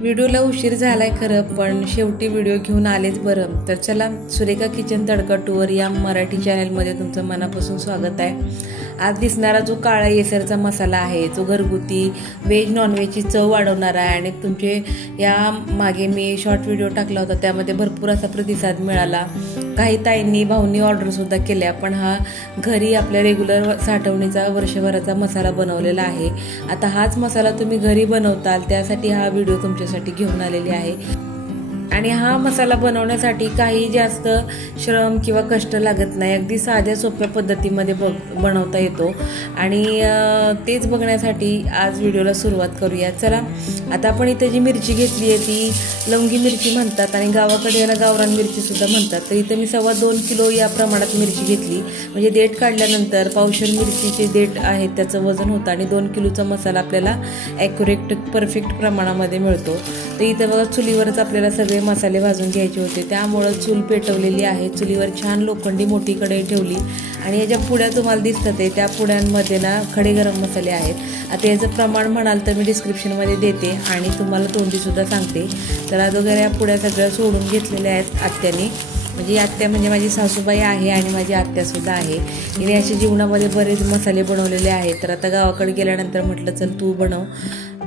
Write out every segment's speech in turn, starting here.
व्हिडिओला उशीर झालाय खरं, पण शेवटी व्हिडिओ घेऊन आलेच बरं. तर चला, सुरेखा किचन तडका टूर या मराठी चॅनलमध्ये तुमचं मनापासून स्वागत आहे. आज दिसणारा जो काळा येसरचा मसाला आहे, जो घरगुती व्हेज नॉनव्हेजची चव वाढवणारा आहे आणि तुमचे या मागे मी शॉर्ट व्हिडिओ टाकला होता, त्यामध्ये भरपूर असा प्रतिसाद मिळाला. काही ताईंनी भाऊंनी ऑर्डरसुद्धा केल्या. पण हा घरी आपल्या रेग्युलर साठवणीचा वर्षभराचा मसाला बनवलेला आहे. आता हाच मसाला तुम्ही घरी बनवताल, त्यासाठी हा व्हिडिओ तुमच्यासाठी घेऊन आलेली आहे. आणि हा मसाला बनवण्यासाठी काही जास्त श्रम किंवा कष्ट लागत नाही. अगदी साध्या सोप्या पद्धतीमध्ये बनवता येतो. आणि तेच बघण्यासाठी आज व्हिडिओला सुरुवात करूया. चला, आता आपण इथे जी मिरची घेतली आहे ती लवंगी मिरची म्हणतात आणि गावाकडे याला गावरान मिरची सुद्धा म्हणतात. तर इथे मी 2.25 किलो या प्रमाणात मिरची घेतली. म्हणजे देठ काढल्यानंतर पावशेर मिरचीचे देठ आहेत त्याचं वजन होतं आणि 2 किलोचा मसाला आपल्याला ॲक्युरेट परफेक्ट प्रमाणामध्ये मिळतो. तर इथं बघा, चुलीवरच आपल्याला सगळे मसाले भाजून घ्यायचे होते, त्यामुळं चूल पेटवलेली आहे. चुलीवर छान लोखंडी मोठी कढई ठेवली आणि याच्या पुड्या तुम्हाला दिसतात आहे, त्या पुड्यांमध्ये ना खडे गरम मसाले आहेत. आता याचं प्रमाण म्हणाल तर मी डिस्क्रिप्शनमध्ये देते आणि तुम्हाला तोंडीसुद्धा सांगते. तर अगोदर या पुड्या सगळ्या सोडून घेतलेल्या आहेत आत्याने. म्हणजे आत्या म्हणजे माझी सासूबाई आहे आणि माझी आत्यासुद्धा आहे. तिने अशा जीवनामध्ये बरेच मसाले बनवलेले आहेत. तर आता गावाकडे गेल्यानंतर म्हटलं चल तू बनव.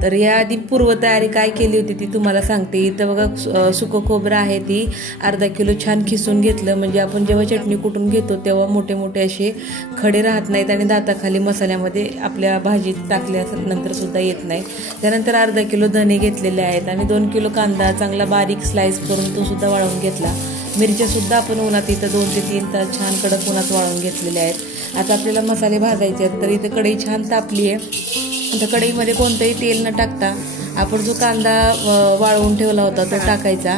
तर याआधी पूर्वतयारी काय केली होती ती तुम्हाला सांगते. इथं बघा, सुकं खोबरं आहे ती अर्धा किलो छान खिसून घेतलं. म्हणजे आपण जेव्हा चटणी कुटून घेतो तेव्हा मोठे मोठे असे खडे राहत नाहीत आणि दाताखाली मसाल्यामध्ये आपल्या भाजीत टाकल्यानंतर सुद्धा येत नाही. त्यानंतर अर्धा किलो धने घेतलेले आहेत आणि 2 किलो कांदा चांगला बारीक स्लाइस करून तो सुद्धा वाळवून घेतला. मिरच्यासुद्धा आपण उन्हात इथं 2 ते 3 तास छान कडक उन्हात वाळवून घेतलेल्या आहेत. आता आपल्याला मसाले भाजायचे आहेत. तर इथं कढई छान तापली आहे. तर कढईमध्ये कोणतंही तेल न टाकता आपण जो कांदा वाळवून ठेवला होता तो टाकायचा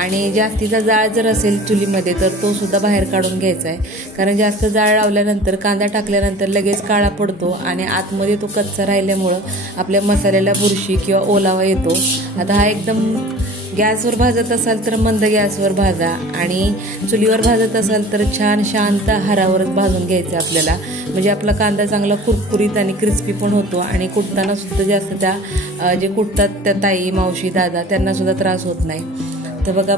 आणि जास्तीचा जाळ जर असेल चुलीमध्ये तर तो सुद्धा बाहेर काढून घ्यायचा आहे. कारण जास्त जाळ लावल्यानंतर कांदा टाकल्यानंतर लगेच काळा पडतो आणि आतमध्ये तो कच्चा राहिल्यामुळं आपल्या मसाल्याला बुरशी किंवा ओलावा येतो. आता हा एकदम गॅसवर भाजत असाल तर मंद गॅसवर भाजा आणि चुलीवर भाजत असाल तर छान शांत हारावरच भाजून घ्यायचं आपल्याला. म्हणजे आपला कांदा चांगला कुरकुरीत आणि क्रिस्पी पण होतो आणि कुटताना सुद्धा जास्त त्या जे कुटतात त्या ताई मावशी दादा त्यांना सुद्धा त्रास होत नाही. तर बघा,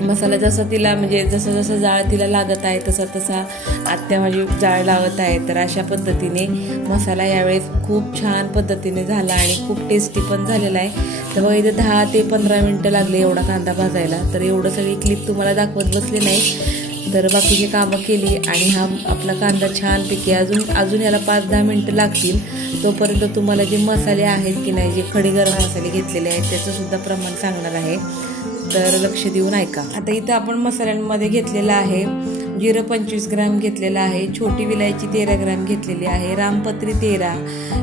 मसाला जसं तिला म्हणजे जसं जसं जाळ तिला लागत आहे तसा तसा आत्या माझी जाळ लावत आहे. तर अशा पद्धतीने मसाला यावेळेस खूप छान पद्धतीने झाला आणि खूप टेस्टी पण झालेला आहे. तर बघा, इथे 10 ते 15 मिनटं लागले एवढा कांदा भाजायला. तर एवढं सगळी क्लिप तुम्हाला दाखवत बसले नाही. तर बाकीची कामं केली आणि हा आपला कांदा छानपैकी अजून याला 5-10 मिनटं लागतील. तोपर्यंत तुम्हाला जे मसाले आहेत की नाही, जे खडे गरम मसाले घेतलेले आहेत त्याचं सुद्धा प्रमाण सांगणार आहे. तर लक्ष देऊन ऐका. आता इथं आपण मसाल्यांमध्ये घेतलेला आहे जिरं 25 ग्रॅम घेतलेलं आहे, छोटी विलायची 13 ग्रॅम घेतलेली आहे, रामपत्री 13,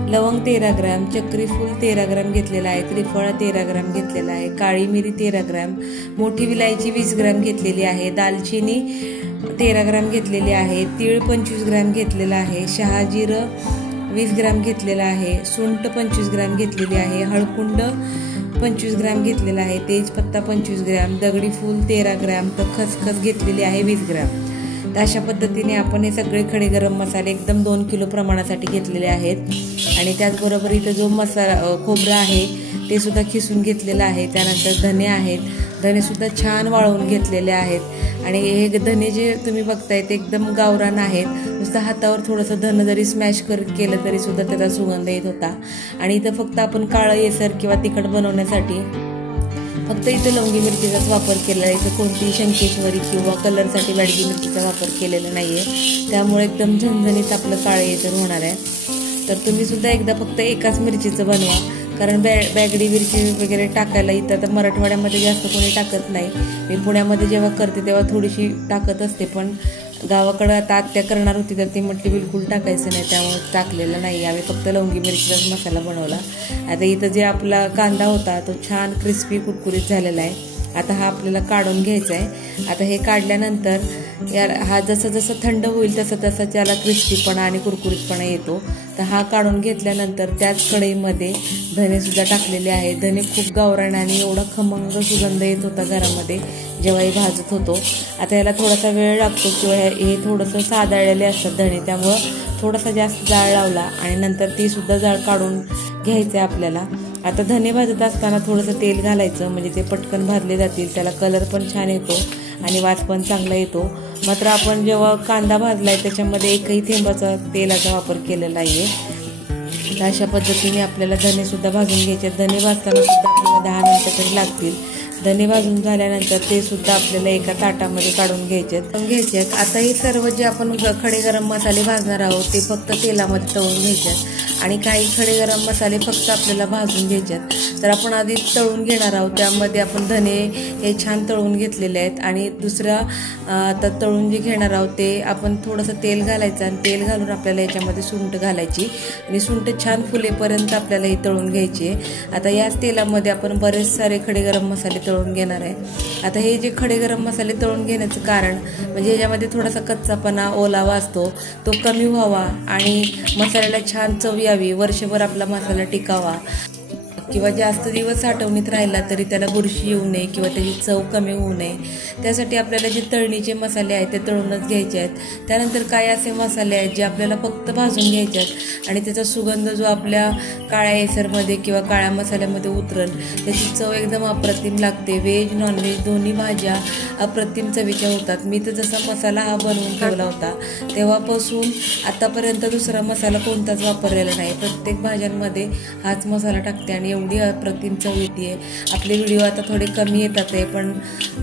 लवंग 13 ग्रॅम, चक्री फूल 13 ग्रॅम घेतलेला आहे, त्रिफळा 13 ग्रॅम घेतलेला आहे, काळी मिरी 13 ग्रॅम, मोठी विलायची 20 ग्रॅम घेतलेली आहे, दालचिनी 13 ग्रॅम घेतलेली आहे, तीळ 25 ग्रॅम घेतलेला आहे, शहाजिरं 20 ग्रॅम घेतलेला आहे, सुंठ 25 ग्रॅम घेतलेली आहे, हळकुंड 25 ग्रॅम घेतलेला आहे, तेजपत्ता 25 ग्रॅम, दगडी फूल 13 ग्रॅम, तर खसखस घेतलेली आहे 20 ग्रॅम. तर अशा पद्धतीने आपण हे सगळे खडे गरम मसाले एकदम 2 किलो प्रमाणासाठी घेतलेले आहेत. आणि त्याचबरोबर इथं जो खोबरं आहे ते सुद्धा खिसून घेतलेलं आहे. त्यानंतर धने आहेत, धनेसुद्धा छान वाळवून घेतलेले आहेत. आणि हे धने जे तुम्ही बघताय ते एकदम गावरान आहेत. नुसतं हातावर थोडंसं धन जरी स्मॅश केलं तरी सुद्धा त्याचा सुगंध येत होता. आणि इथं फक्त आपण काळं येसर किंवा तिखट बनवण्यासाठी फक्त इथं लवंगी मिरचीचाच वापर केलेला आहे. इथं कोणतीही शंकेश्वरी किंवा कलरसाठी बॅडगी मिरचीचा वापर केलेला नाही आहे. त्यामुळे एकदम झणझणीत आपलं काळं येसर होणार आहे. तर तुम्ही सुद्धा एकदा फक्त एकाच मिरचीचं बनवा. कारण बॅगडी मिरची वगैरे टाकायला इथं आता मराठवाड्यामध्ये जास्त कोणी टाकत नाही. मी पुण्यामध्ये जेव्हा करते तेव्हा थोडीशी टाकत असते, पण गावाकडं आता आत्या करणार होती तर ती म्हटली बिलकुल टाकायचं नाही, त्यामुळे टाकलेलं नाही. आम्ही फक्त लवंगी मिरचीचाच मसाला बनवला. आता इथं जे आपला कांदा होता तो छान क्रिस्पी कुरकुरीत झालेला आहे. आता हा आपल्याला काढून घ्यायचा आहे. आता हे काढल्यानंतर हा जसं जसं थंड होईल तसं तसं त्याला क्रिस्पीपणा आणि कुरकुरीतपणा येतो. तर हा काढून घेतल्यानंतर त्याच कढईमध्ये धनेसुद्धा टाकलेले आहे. धने खूप गावरान आणि एवढा खमंग सुगंध येत होता घरामध्ये जेव्हा हे भाजत होतो. आता याला थोडासा वेळ लागतो किंवा हे थोडंसं साधाळलेले असतात धणे, त्यामुळं थोडासा जास्त जाळ लावला आणि नंतर ती सुद्धा जाळ काढून घ्यायचं आहे आपल्याला. आता धने भाजत असताना थोडंसं तेल घालायचं, म्हणजे ते पटकन भाजले जातील, त्याला कलर पण छान येतो आणि वास पण चांगला येतो. मात्र आपण जेव्हा कांदा भाजलाय त्याच्यामध्ये एकही थेंबाचा तेलाचा वापर केलेला आहे. तर अशा पद्धतीने आपल्याला धनेसुद्धा भाजून घ्यायचे. धने भाजताना सुद्धा आपल्याला 10 मिनिटं तरी लागतील. धने भाजून झाल्यानंतर ते सुद्धा आपल्याला एका ताटामध्ये काढून घ्यायचे. आता हे सर्व जे आपण खडे गरम मसाले भाजणार आहोत ते फक्त तेलामध्ये तळून घ्यायचे आणि काही खडे गरम मसाले फक्त आपल्याला भाजून घ्यायचे. तर आपण आधी तळून घेणार आहोत. त्यामध्ये आपण धने हे छान तळून घेतलेले आहेत आणि दुसरा आता तळून जे घेणार आहोत ते आपण थोडंसं तेल घालायचं आणि तेल घालून आपल्याला याच्यामध्ये सुंठ घालायची आणि सुंठ छान फुलेपर्यंत आपल्याला हे तळून घ्यायची. आता याच तेलामध्ये आपण बरेच सारे खडे गरम मसाले तळून घेणार आहे. आता हे जे खडे गरम मसाले तळून घेण्याचं कारण म्हणजे ह्याच्यामध्ये थोडासा कच्चापणा ओलावा असतो तो कमी व्हावा आणि मसाल्याला छान चव यावी, वर्षभर आपला मसाला टिकावा किंवा जास्त दिवस साठवणीत राहिला तरी त्याला बुरशी येऊ नये किंवा त्याची चव कमी होऊ नये, त्यासाठी आपल्याला जे तळणीचे मसाले आहेत ते तळूनच घ्यायचे आहेत. त्यानंतर काही असे मसाले आहेत जे आपल्याला फक्त भाजून घ्यायचे आहेत आणि त्याचा सुगंध जो आपल्या काळ्या एसरमध्ये किंवा काळ्या मसाल्यामध्ये उतरल त्याची चव एकदम अप्रतिम लागते. व्हेज नॉनव्हेज दोन्ही भाज्या अप्रतिम चवीच्या होतात. मी तर जसा मसाला हा बनवून ठेवला होता तेव्हापासून आतापर्यंत दुसरा मसाला कोणताच वापरलेला नाही. प्रत्येक भाज्यांमध्ये हाच मसाला टाकते आणि एवढी अप्रतिम चव येते. आपले व्हिडिओ आता थोडे कमी येतात आहे, पण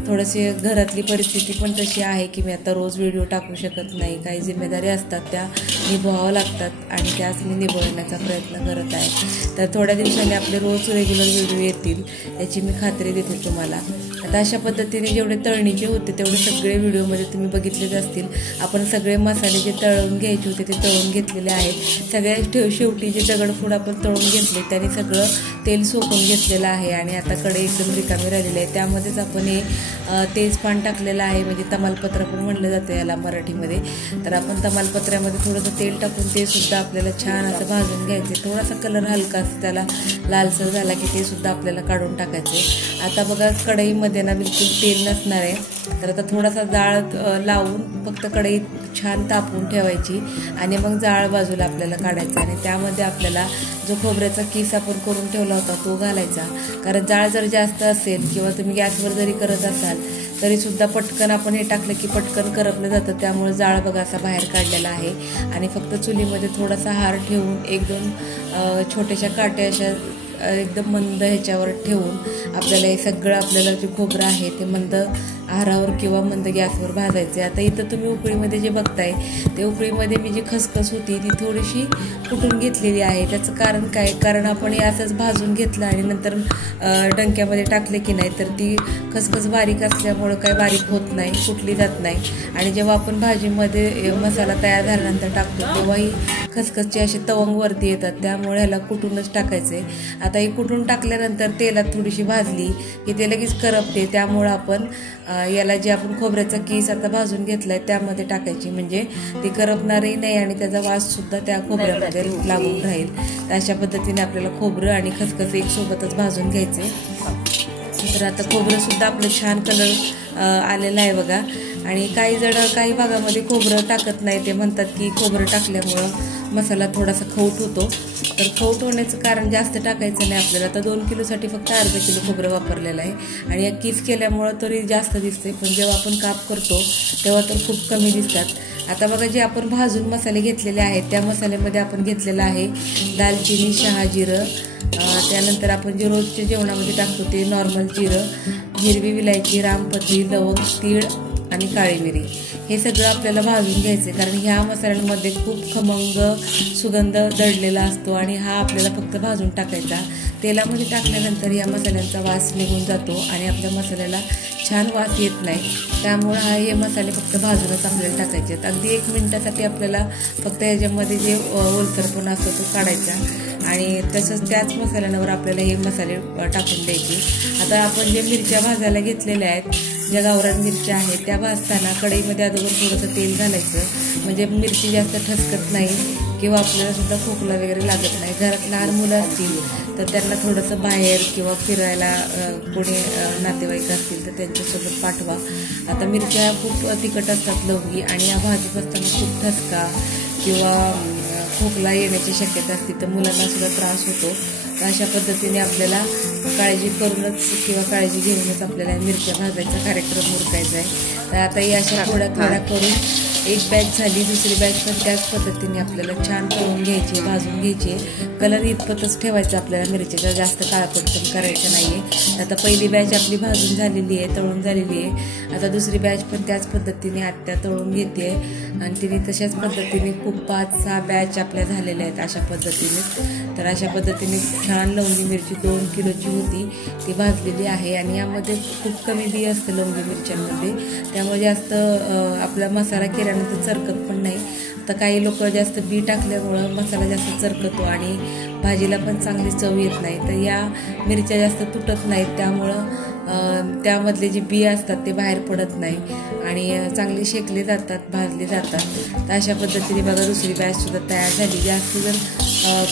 थोडेसे घरातली परिस्थिती पण तशी आहे की मी आता रोज व्हिडिओ टाकू शकत नाही. काही जिम्मेदारी असतात त्या निभवाव्या लागतात आणि त्याच मी निभवण्याचा प्रयत्न करत आहे. तर थोड्या दिवसांनी आपले रोज रेग्युलर व्हिडिओ येतील याची मी खात्री देते तुम्हाला. आता अशा पद्धतीने जेवढे तळणीचे होते तेवढे सगळे व्हिडिओमध्ये तुम्ही बघितलेच असतील. आपण सगळे मसाले जे तळून घ्यायचे होते ते तळून घेतलेले आहेत. सगळ्यात शेवटी जे दगडफूड आपण तळून घेतले त्याने सगळं तेल सोकून घेतलेलं आहे आणि आता कढई एकदम रिकामी राहिलेली आहे. त्यामध्येच आपण हे तेजपान टाकलेलं आहे, म्हणजे तमालपत्र पण म्हणलं जातं याला मराठीमध्ये. तर आपण तमालपत्र्यामध्ये थोडंसं तेल टाकून ते सुद्धा आपल्याला छान असं भाजून घ्यायचे. थोडासा कलर हलका असं त्याला लालसर झाला की ते सुद्धा आपल्याला काढून टाकायचे. आता बघा कढईमध्ये ना बिलकुल तेल नसणार आहे. तर आता थोडासा जाळ लावून फक्त कढई छान तापवून ठेवायची आणि मग जाळ बाजूला आपल्याला काढायचा आणि त्यामध्ये आपल्याला जो खोबऱ्याचा किस आपण करून ठेवला होता तो घालायचा. कारण जाळ जर जास्त असेल किंवा तुम्ही गॅसवर जरी करत असाल तरीसुद्धा पटकन आपण हे टाकलं की पटकन करपलं जातं. त्यामुळे जाळ बघा असा बाहेर काढलेला आहे आणि फक्त चुलीमध्ये थोडासा हार ठेवून 1-2 छोट्याशा काट्या अशा एकदम मंद ह्याच्यावर ठेवून आपल्याला हे सगळं आपल्याला जे खोबरं आहे ते मंद आहारावर किंवा मंद गॅसवर भाजायचे. आता इथं तुम्ही उकळीमध्ये जे बघताय ते उकळीमध्ये मी जी खसखस होती ती थोडीशी कुटून घेतलेली आहे. त्याचं कारण काय, कारण आपण हे असंच भाजून घेतलं आणि नंतर डंक्यामध्ये टाकले की नाही तर ती खसखस बारीक असल्यामुळं काय बारीक होत नाही, कुटली जात नाही आणि जेव्हा आपण भाजीमध्ये मसाला तयार झाल्यानंतर टाकतो तेव्हा ही खसखसचे असे तवंग वरती येतात. त्यामुळे ह्याला कुटूनच टाकायचे. आता ही कुटून टाकल्यानंतर तेलात थोडीशी भाजली की ते लगेच करपते. त्यामुळं आपण याला जे आपण खोबऱ्याचा किस आता भाजून घेतलाय त्यामध्ये टाकायची, म्हणजे ती करपणारही नाही आणि त्याचा वास सुद्धा त्या खोबऱ्यामध्ये लागून राहील. तर अशा पद्धतीने आपल्याला खोबरं आणि खसखस एक सोबतच भाजून घ्यायचे. तर आता खोबरं सुद्धा आपलं छान कलर आलेला आहे बघा. आणि काही भागामध्ये खोबरं टाकत नाही, ते म्हणतात की खोबरं टाकल्यामुळं मसाला थोडासा खवट होतो. तर खवट होण्याचं कारण जास्त टाकायचं नाही आपल्याला. आता 2 किलोसाठी फक्त अर्धा किलो खोबरं वापरलेलं आहे आणि या किस केल्यामुळं तरी जास्त दिसते, पण जेव्हा आपण काप करतो तेव्हा तर खूप कमी दिसतात. आता बघा जे आपण भाजून मसाले घेतलेले आहेत त्या मसाल्यामध्ये आपण घेतलेलं आहे दालचिनी, शहाजिरं, त्यानंतर आपण जे रोजच्या जेवणामध्ये टाकतो ते नॉर्मल जिरं, हिरवी विलायची, रामपत्री, लवंग, तीळ आणि काळी मिरी. हे सगळं आपल्याला भाजून घ्यायचं कारण ह्या मसाल्यांमध्ये खूप खमंग सुगंध दडलेला असतो आणि हा आपल्याला फक्त भाजून टाकायचा. तेलामध्ये टाकल्यानंतर या मसाल्यांचा वास निघून जातो आणि आपल्या मसाल्याला छान वास येत नाही. त्यामुळे हे मसाले फक्त भाजूनच आपल्याला टाकायचे आहेत. अगदी 1 मिनिटासाठी आपल्याला फक्त ह्याच्यामध्ये जे ओलसरपणा असतो तो काढायचा आणि तसंच त्याच मसाल्यांवर आपल्याला हे मसाले टाकून द्यायचे. आता आपण जे मिरच्या भाजायला घेतलेल्या आहेत, ज्या गावरान मिरच्या आहेत त्या भाजताना कढईमध्ये अगोदर थोडंसं तेल घालायचं, म्हणजे मिरची जास्त ठसकत नाही किंवा आपल्याला सुद्धा खोकला वगैरे लागत नाही. घरात लहान मुलं असतील तर त्यांना थोडंसं बाहेर किंवा फिरायला कोणी नातेवाईक असतील तर त्यांच्यासोबत पाठवा. आता मिरच्या खूप तिखट असतात लवंगी आणि या भाजीत असताना खूप ठसका किंवा खोकला येण्याची शक्यता असते तर मुलांना सुद्धा त्रास होतो. तर अशा पद्धतीने आपल्याला काळजी करूनच किंवा काळजी घेऊनच आपल्याला मिरच्या भाजायचा कार्यक्रम उरकायचा आहे। तर आता या अशा थोड्या थोड्या करून एक बॅच झाली, दुसरी बॅच पण त्याच पद्धतीने आपल्याला छान तळून घ्यायची, भाजून घ्यायची। कलर इतपतच ठेवायचा आपल्याला मिरचीचा, जास्त काळपट पण करायचं नाही आहे। आता पहिली बॅच आपली भाजून झालेली आहे, तळून झालेली आहे। आता दुसरी बॅच पण त्याच पद्धतीने आत्या तळून घेते आणि तिने तशाच पद्धतीने खूप 5-6 बॅच आपल्या झालेल्या आहेत अशा पद्धतीने। तर अशा पद्धतीने छान लवंगी मिरची 2 किलोची होती ती भाजलेली आहे आणि यामध्ये खूप कमी बी असतं लवंगी मिरच्यांमध्ये, त्यामुळे जास्त आपला मसाला केल्यानंतर चरकत पण नाही। तर काही लोक जास्त बी टाकल्यामुळं मसाला जास्त चरकतो आणि भाजीला पण चांगली चव येत नाही। तर या मिरच्या जास्त तुटत नाहीत, त्यामुळं त्यामधले जे बी असतात ते बाहेर पडत नाही आणि चांगले शेकले जातात, भाजले जातात। तर अशा पद्धतीने बघा दुसरी बॅचसुद्धा तयार झाली। जास्त जर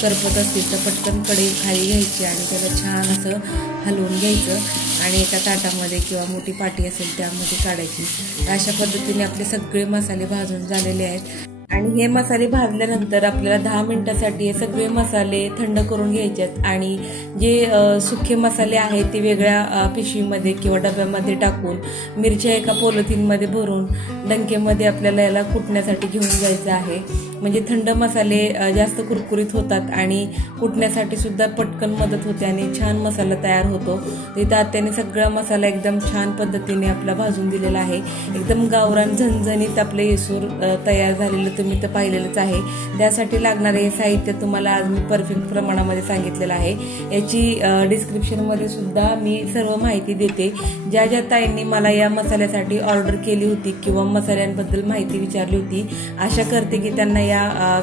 करपत असतील तर पटकन कढई खाली घ्यायची आणि त्याला छान असं हलवून घ्यायचं आणि एका ताटामध्ये किंवा मोठी पाटी असेल त्यामध्ये काढायची। तर अशा पद्धतीने आपले सगळे मसाले भाजून झालेले आहेत आणि हे मसाले भाजल्यानंतर आपल्याला 10 मिनिटासाठी हे सगळे मसाले थंड करून घ्यायचे आहेत आणि जे सुखे मसाले आहेत ते वेगळ्या पिशवीमध्ये किंवा डब्यामध्ये टाकून मिरच्या एका पॉलिथिनमध्ये भरून डंकेमध्ये आपल्याला याला कुटण्यासाठी घेऊन जायचं आहे। म्हणजे थंड मसाले जास्त कुरकुरीत होतात आणि कुटण्यासाठी सुद्धा पटकन मदत होते आणि छान मसाला तयार होतो। तिथं आत्याने सगळा मसाला एकदम छान पद्धतीने आपला भाजून दिलेला आहे। एकदम गावरान झणझणीत आपले येसूर तयार झालेलं तुम्ही तर पाहिलेलंच आहे। त्यासाठी लागणारे साहित्य तुम्हाला आज मी परफेक्ट प्रमाणामध्ये सांगितलेलं आहे। याची डिस्क्रिप्शनमध्ये सुद्धा मी सर्व माहिती देते। ज्या ज्या ताईंनी मला या मसाल्यासाठी ऑर्डर केली होती किंवा मसाल्यांबद्दल माहिती विचारली होती, आशा करते की त्यांना या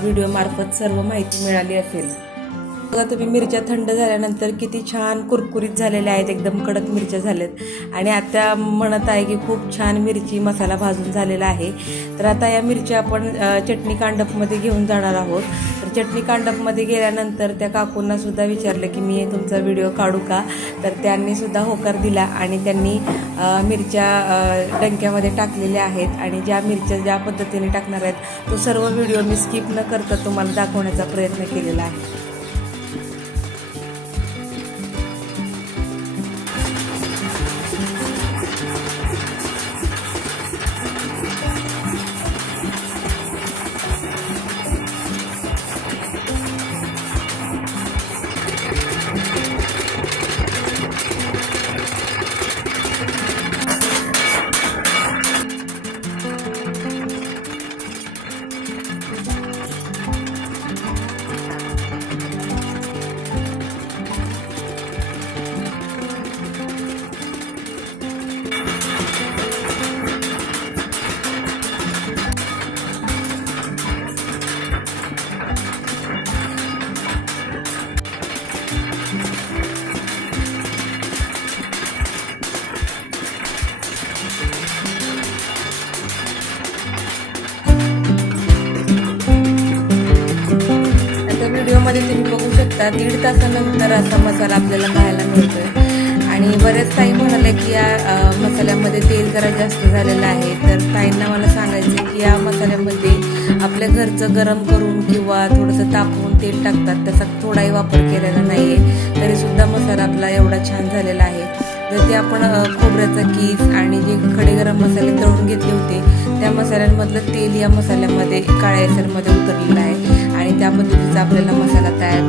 व्हिडिओ मार्फत सर्व माहिती मिळाली असेल। बघा तुम्ही मिरच्या थंड झाल्यानंतर किती छान कुरकुरीत झालेल्या आहेत, एकदम कडक मिरच्या झाल्यात आणि आता म्हणत आहे की खूप छान मिरची मसाला भाजून झालेला आहे। तर आता या मिरच्या आपण चटणी कांडपमध्ये घेऊन जाणार आहोत। तर चटणी कांडपमध्ये गेल्यानंतर त्या काकूंना सुद्धा विचारलं की मी तुमचा व्हिडिओ काढू का, तर त्यांनी सुद्धा होकार दिला आणि त्यांनी मिरच्या डंक्यामध्ये टाकलेल्या आहेत आणि ज्या मिरच्या ज्या पद्धतीने टाकणार आहेत तो सर्व व्हिडिओ मी स्किप न करता तुम्हाला दाखवण्याचा प्रयत्न केलेला आहे। व्हिडिओमध्ये तुम्ही बघू शकता 1.5 तासानंतर असा मसाला आपल्याला खायला मिळतोय आणि बरेच ताई म्हणाले की या मसाल्यामध्ये तेल जरा जास्त झालेलं आहे। तर ताईंना मला सांगायचं की या मसाल्यामध्ये आपल्या घरचं गरम करून किंवा थोडंसं तापवून तेल टाकतात, तसा थोडाही वापर केलेला नाहीये, तरी सुद्धा मसाला आपला एवढा छान झालेला आहे। तर ते आपण खोबऱ्याचा कीस आणि जे खडे गरम मसाले तळून घेतले होते त्या मसाल्यांमधलं तेल या मसाल्यामध्ये काळ्या येसरमध्ये उतरलेलं आहे आणि त्या पद्धतीचा आपल्याला मसाला तयार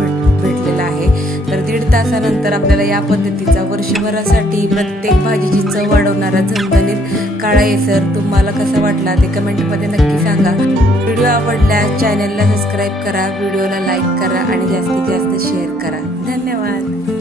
भेटलेला आहे। तर 1.5 तासानंतर आपल्याला या पद्धतीचा वर्षभरासाठी प्रत्येक भाजीची चव वाढवणारा झणझणीत काळा येसर तुम्हाला कसा वाटला ते कमेंटमध्ये नक्की सांगा। व्हिडिओ आवडल्यास चॅनलला सबस्क्राईब करा, व्हिडिओला लाईक करा आणि जास्तीत जास्त शेअर करा। धन्यवाद।